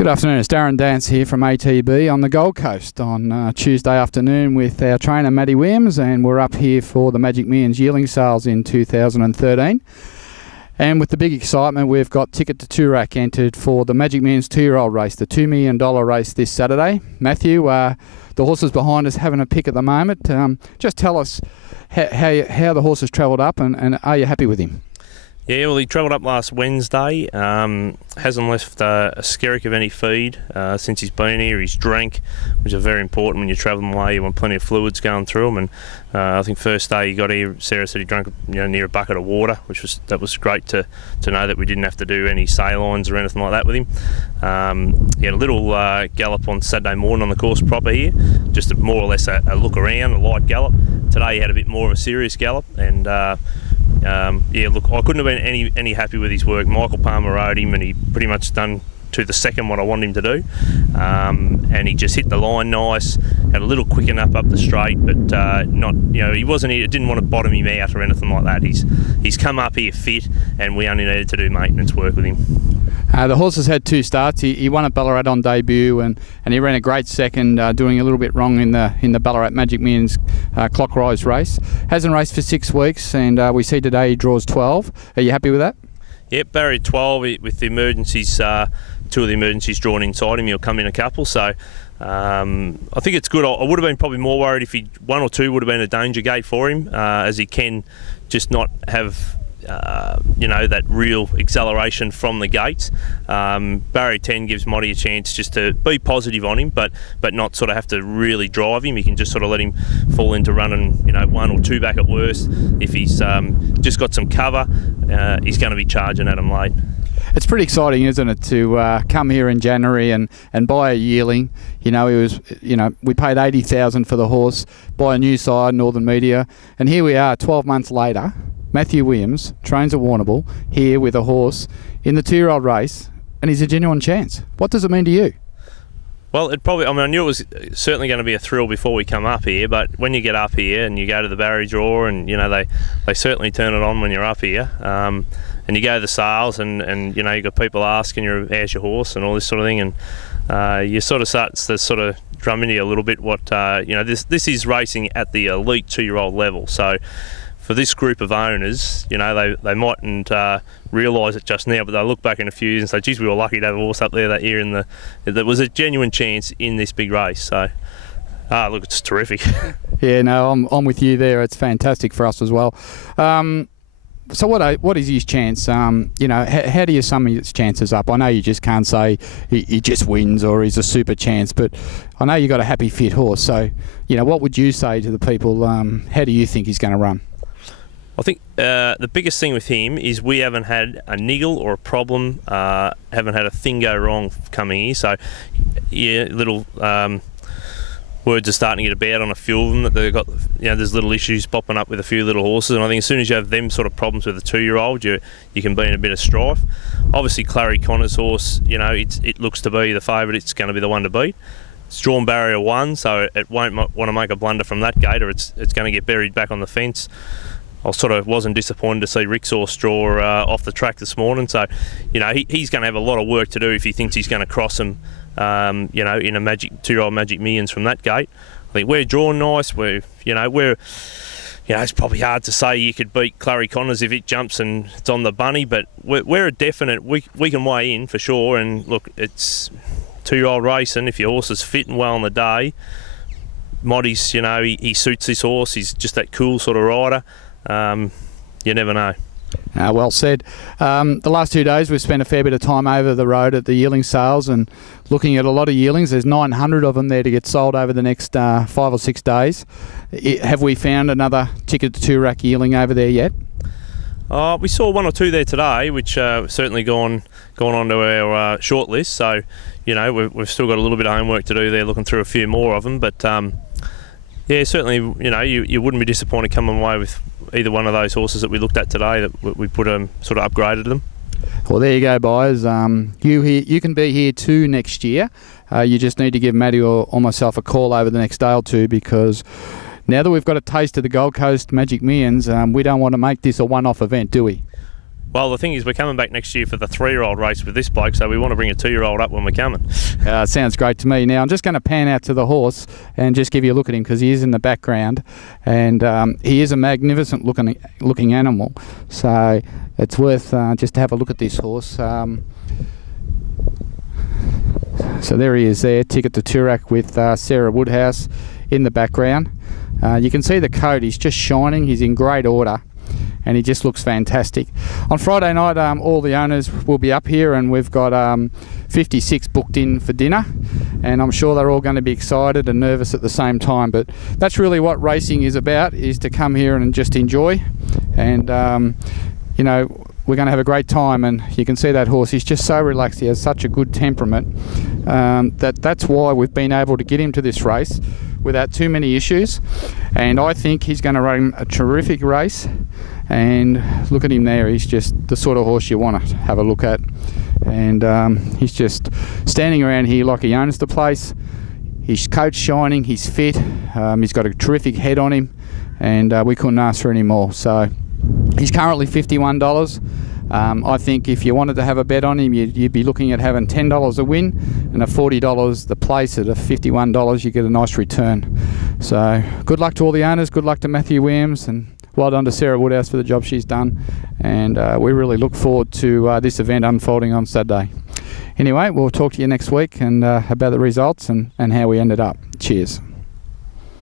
Good afternoon, it's Darren Dance here from ATB on the Gold Coast on Tuesday afternoon with our trainer Matty Williams, and we're up here for the Magic Millions yearling sales in 2013. And with the big excitement, we've got Ticket to Toorak entered for the Magic Millions 2-year-old race, the $2 million race this Saturday. Matthew, the horses behind us having a pick at the moment. Just tell us how the horse has travelled up and are you happy with him? Yeah, well, he travelled up last Wednesday. Hasn't left a skerrick of any feed since he's been here. He's drank, which is very important when you're travelling away. You want plenty of fluids going through him. And I think first day he got here, Sarah said he drank near a bucket of water, that was great to know that we didn't have to do any salines or anything like that with him. He had a little gallop on Saturday morning on the course proper here, just more or less a look around, a light gallop. Today he had a bit more of a serious gallop, and yeah, look, I couldn't have been any happy with his work. Michael Palmer rode him, and he pretty much done to the second what I wanted him to do. And he just hit the line nice, had a little quicken up the straight, but not, he didn't want to bottom him out or anything like that. He's come up here fit, and we only needed to do maintenance work with him. The horse has had two starts. He won at Ballarat on debut, and he ran a great second, doing a little bit wrong in the Ballarat Magic Millions clockwise race. Hasn't raced for 6 weeks, and we see today he draws 12. Are you happy with that? Yep, barrier 12 with the emergencies. 2 of the emergencies drawn inside him. He'll come in a couple, so I think it's good. I would have been probably more worried if 1 or 2 would have been a danger gate for him, as he can just not have that real acceleration from the gates. Barrier 10 gives Motty a chance just to be positive on him, but not sort of have to really drive him. He can just sort of let him fall into running 1 or 2 back at worst. If he's just got some cover, he's going to be charging at him late. It's pretty exciting, isn't it, to come here in January and buy a yearling. We paid $80,000 for the horse, buy a new side, Northern Media, and here we are 12 months later. Matthew Williams trains at Warrnambool here with a horse in the 2-year-old race, and he's a genuine chance. What does it mean to you? Well, I knew it was certainly going to be a thrill before we come up here, but when you get up here and you go to the barrier draw, and they certainly turn it on when you're up here, and you go to the sales, and you got people asking you how's your horse and all this sort of thing, and you sort of start to sort of drum into you a little bit what this is racing at the elite 2-year-old level. So for this group of owners, they mightn't realise it just now, but they'll look back in a few years and say, geez, we were lucky to have a horse up there that year that was a genuine chance in this big race. So, look, it's terrific. Yeah, no, I'm with you there. It's fantastic for us as well. So what is his chance? How do you sum his chances up? I know you just can't say he just wins or he's a super chance, but I know you got a happy fit horse. So, what would you say to the people? How do you think he's going to run? I think the biggest thing with him is we haven't had a niggle or a problem, haven't had a thing go wrong coming here. So, yeah, little words are starting to get about on a few of them that they've got. There's little issues popping up with a few little horses, and I think as soon as you have them sort of problems with a 2-year-old, you can be in a bit of strife. Obviously, Clary Connor's horse, it looks to be the favourite. It's going to be the one to beat. It's drawn barrier 1, so it won't want to make a blunder from that gate, or it's going to get buried back on the fence. I wasn't disappointed to see Rick's horse draw off the track this morning. So, he's going to have a lot of work to do if he thinks he's going to cross him, in a 2-year-old Magic Millions from that gate. I think we're drawn nice. It's probably hard to say you could beat Clary Connors if it jumps and it's on the bunny, but we're a definite. We can weigh in for sure. And look, it's 2-year-old racing. If your horse is fit and well on the day, Motty's, he suits this horse. He's just that cool sort of rider. You never know. Well said. The last 2 days we've spent a fair bit of time over the road at the yearling sales and looking at a lot of yearlings. There's 900 of them there to get sold over the next 5 or 6 days. Have we found another Ticket to Toorak yearling over there yet? We saw 1 or 2 there today, which certainly gone onto our short list. So, we've still got a little bit of homework to do there, looking through a few more of them. But yeah, certainly, you wouldn't be disappointed coming away with either one of those horses that we looked at today that we put sort of upgraded them. Well, there you go, buyers. You can be here too next year. You just need to give Matty or myself a call over the next day or two, because now that we've got a taste of the Gold Coast Magic Millions, we don't want to make this a one-off event, do we? Well, the thing is, we're coming back next year for the 3-year-old race with this bloke, so we want to bring a 2-year-old up when we're coming. Sounds great to me. Now, I'm just going to pan out to the horse and just give you a look at him, because he is in the background, and he is a magnificent looking animal. So it's worth just to have a look at this horse. So there he is there, Ticket to Toorak with Sarah Woodhouse in the background. You can see the coat, he's just shining, he's in great order, and he just looks fantastic. On Friday night, all the owners will be up here, and we've got 56 booked in for dinner, and I'm sure they're all going to be excited and nervous at the same time. But that's really what racing is about, is to come here and just enjoy. And you know, we're going to have a great time, and you can see that horse, he's just so relaxed, he has such a good temperament, that's why we've been able to get him to this race without too many issues. And I think he's going to run a terrific race. And look at him there, he's just the sort of horse you want to have a look at. And he's just standing around here like he owns the place. His coat's shining, he's fit, he's got a terrific head on him, and we couldn't ask for any more. So he's currently $51. I think if you wanted to have a bet on him, you'd be looking at having $10 a win, and at $40 the place. At a $51 you get a nice return. So good luck to all the owners, good luck to Matthew Williams, and well done to Sarah Woodhouse for the job she's done. And we really look forward to this event unfolding on Saturday. Anyway, we'll talk to you next week and about the results and how we ended up. Cheers.